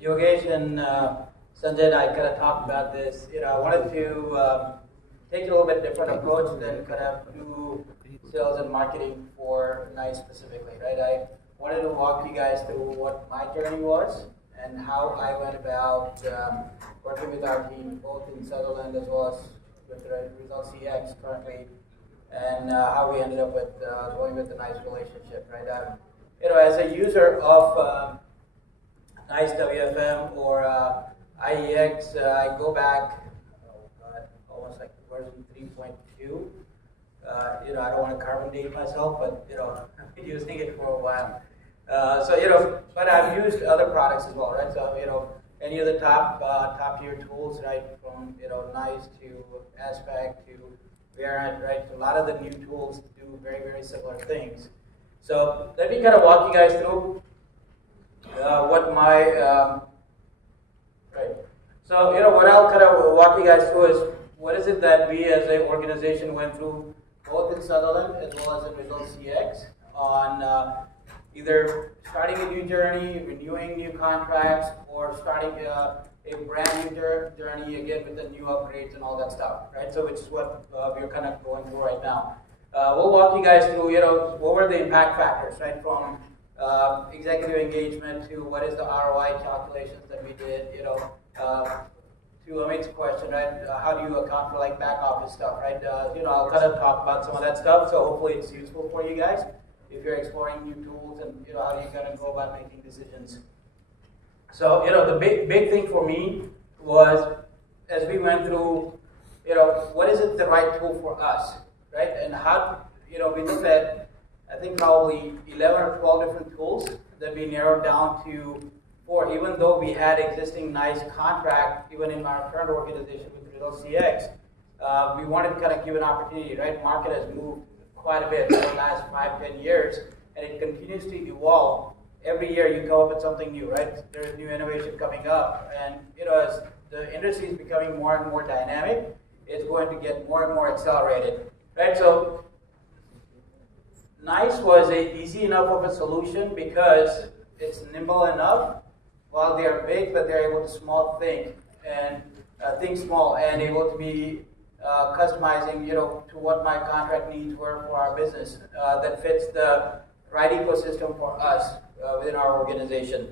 Yogesh and Sanjay and I kind of talked about this, I wanted to take a little bit different approach than kind of do sales and marketing for NICE specifically, right? I wanted to walk you guys through what my journey was and how I went about working with our team, both in Sutherland as well as with ResultsCX currently, and how we ended up with going with the NICE relationship, right? As a user of NICE WFM or IEX, I go back, almost like version 3.2. I don't want to carbon date myself, but I've been using it for a while. But I've used other products as well, right? So any of the top tier tools, right, from NICE to Aspect to Variant, right? A lot of the new tools do very, very similar things. So let me kind of walk you guys through what my right. So what I'll kind of walk you guys through is what is it that we as an organization went through, both in Sutherland as well as in ResultsCX, on either starting a new journey, renewing new contracts, or starting a brand new journey again with the new upgrades and all that stuff, right? So which is what we're kind of going through right now. We'll walk you guys through, what were the impact factors, right? From executive engagement to what is the ROI calculations that we did, to Amit's question, right? How do you account for like back office stuff, right? I'll kind of talk about some of that stuff, so hopefully it's useful for you guys if you're exploring new tools and how do you kind of go about making decisions. So the big thing for me was as we went through, what is it the right tool for us, right? And how we looked at I think probably 11 or 12 different tools that we narrowed down to 4, even though we had existing NICE contract, even in our current organization with ResultsCX, we wanted to kind of give an opportunity, right? Market has moved quite a bit in the last 5-10 years, and it continues to evolve. Every year you come up with something new, right? There's new innovation coming up, and as the industry is becoming more and more dynamic, it's going to get more and more accelerated, right? So NICE was easy enough of a solution because it's nimble enough. While they are big, but they're able to think small and able to be customizing, to what my contract needs were for our business that fits the right ecosystem for us within our organization.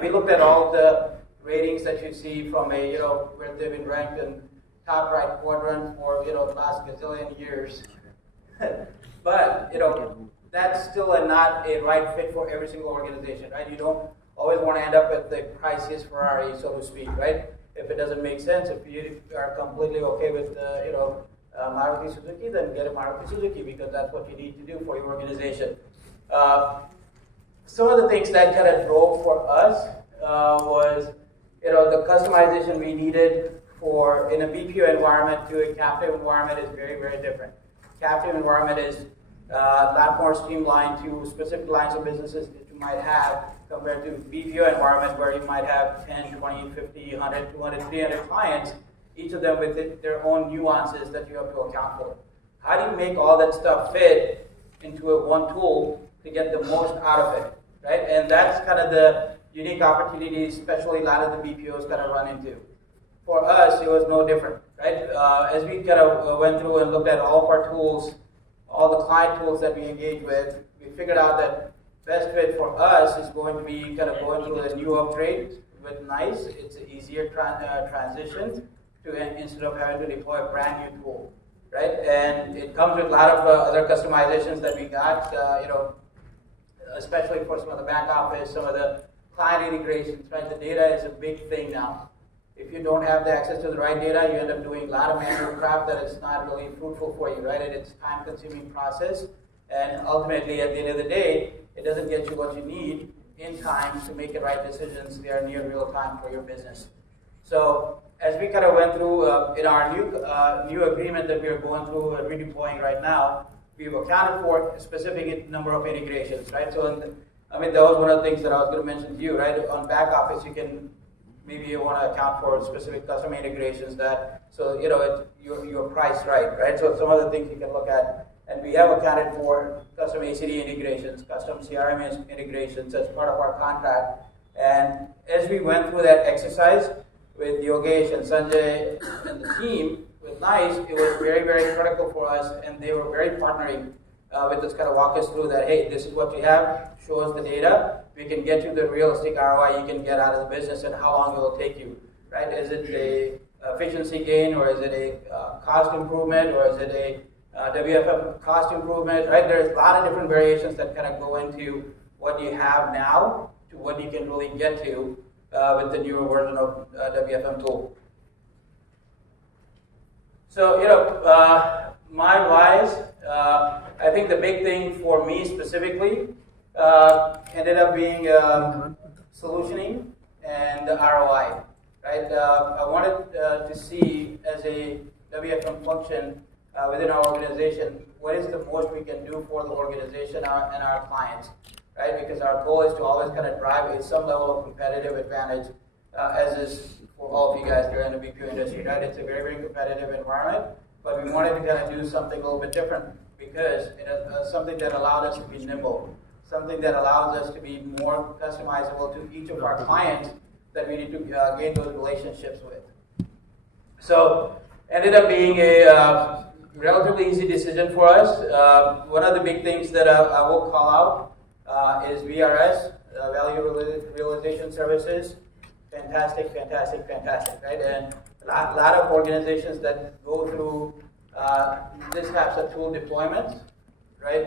We looked at all the ratings that you see from where they've been ranked in top right quadrant for the last gazillion years. But that's still not a right fit for every single organization, right? You don't always want to end up with the priciest Ferrari, so to speak, right? If it doesn't make sense, if you are completely okay with Maruti Suzuki, then get a Maruti Suzuki because that's what you need to do for your organization. Some of the things that kind of drove for us was the customization we needed for in a BPO environment to a captive environment is very, very different. Captive environment is a lot more streamlined to specific lines of businesses that you might have compared to BPO environment where you might have 10, 20, 50, 100, 200, 300 clients, each of them with their own nuances that you have to account for. How do you make all that stuff fit into one tool to get the most out of it, right? And that's kind of the unique opportunity, especially a lot of the BPOs kind of run into. For us, it was no different, right? As we kind of went through and looked at all of our tools, all the client tools that we engage with, we figured out that best fit for us is going to be kind of going through a new upgrade with NICE. It's an easier transition to instead of having to deploy a brand new tool, right? And it comes with a lot of other customizations that we got, especially for some of the back office, some of the client integrations, right? The data is a big thing now. If you don't have the access to the right data, you end up doing a lot of manual crap that is not really fruitful for you, right? And it's a time-consuming process. And ultimately, at the end of the day, it doesn't get you what you need in time to make the right decisions. They are near real time for your business. So as we kind of went through in our new agreement that we are going through and redeploying right now, we've accounted for a specific number of integrations, right? So that was one of the things that I was going to mention to you, right? On back office, maybe you want to account for specific custom integrations you're priced right? So some of the things you can look at. And we have accounted for custom ACD integrations, custom CRM integrations as part of our contract. And as we went through that exercise with Yogesh and Sanjay and the team with NICE, it was very, very critical for us, and they were very partnering with us, kind of walk us through that, hey, this is what you have, show us the data, we can get you the realistic ROI you can get out of the business and how long it will take you, right? Is it a efficiency gain, or is it a cost improvement, or is it a WFM cost improvement, right? There's a lot of different variations that kind of go into what you have now to what you can really get to with the newer version of WFM tool. So, my whys, I think the big thing for me specifically ended up being solutioning and the ROI, right? I wanted to see as a WFM function within our organization, what is the most we can do for the organization and our clients, right? Because our goal is to always kind of drive some level of competitive advantage, as is for all of you guys here in the BPO industry, right? It's a very, very competitive environment, but we wanted to kind of do something a little bit different because it is something that allowed us to be nimble, something that allows us to be more customizable to each of our clients that we need to gain those relationships with. So, ended up being a relatively easy decision for us. One of the big things that I will call out is VRS, Value Realization Services. Fantastic, fantastic, fantastic, right? And a lot of organizations that go through this types of tool deployments, right?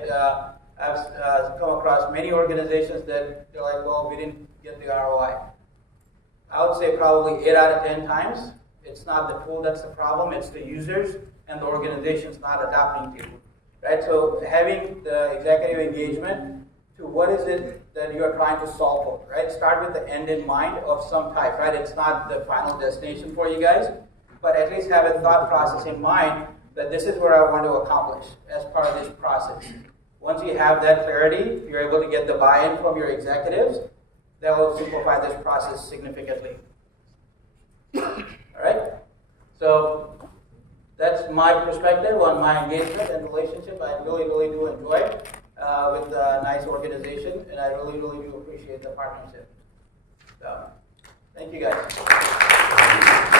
I've come across many organizations that they're like, well, we didn't get the ROI. I would say probably 8 out of 10 times, it's not the tool that's the problem, it's the users and the organization's not adapting to, right? So having the executive engagement to what is it that you are trying to solve for, right? Start with the end in mind of some type, right? It's not the final destination for you guys, but at least have a thought process in mind that this is what I want to accomplish as part of this process. Once you have that clarity, you're able to get the buy-in from your executives, that will simplify this process significantly. All right? So that's my perspective on my engagement and relationship. I really, really do enjoy with a nice organization, and I really, really do appreciate the partnership. So, thank you guys.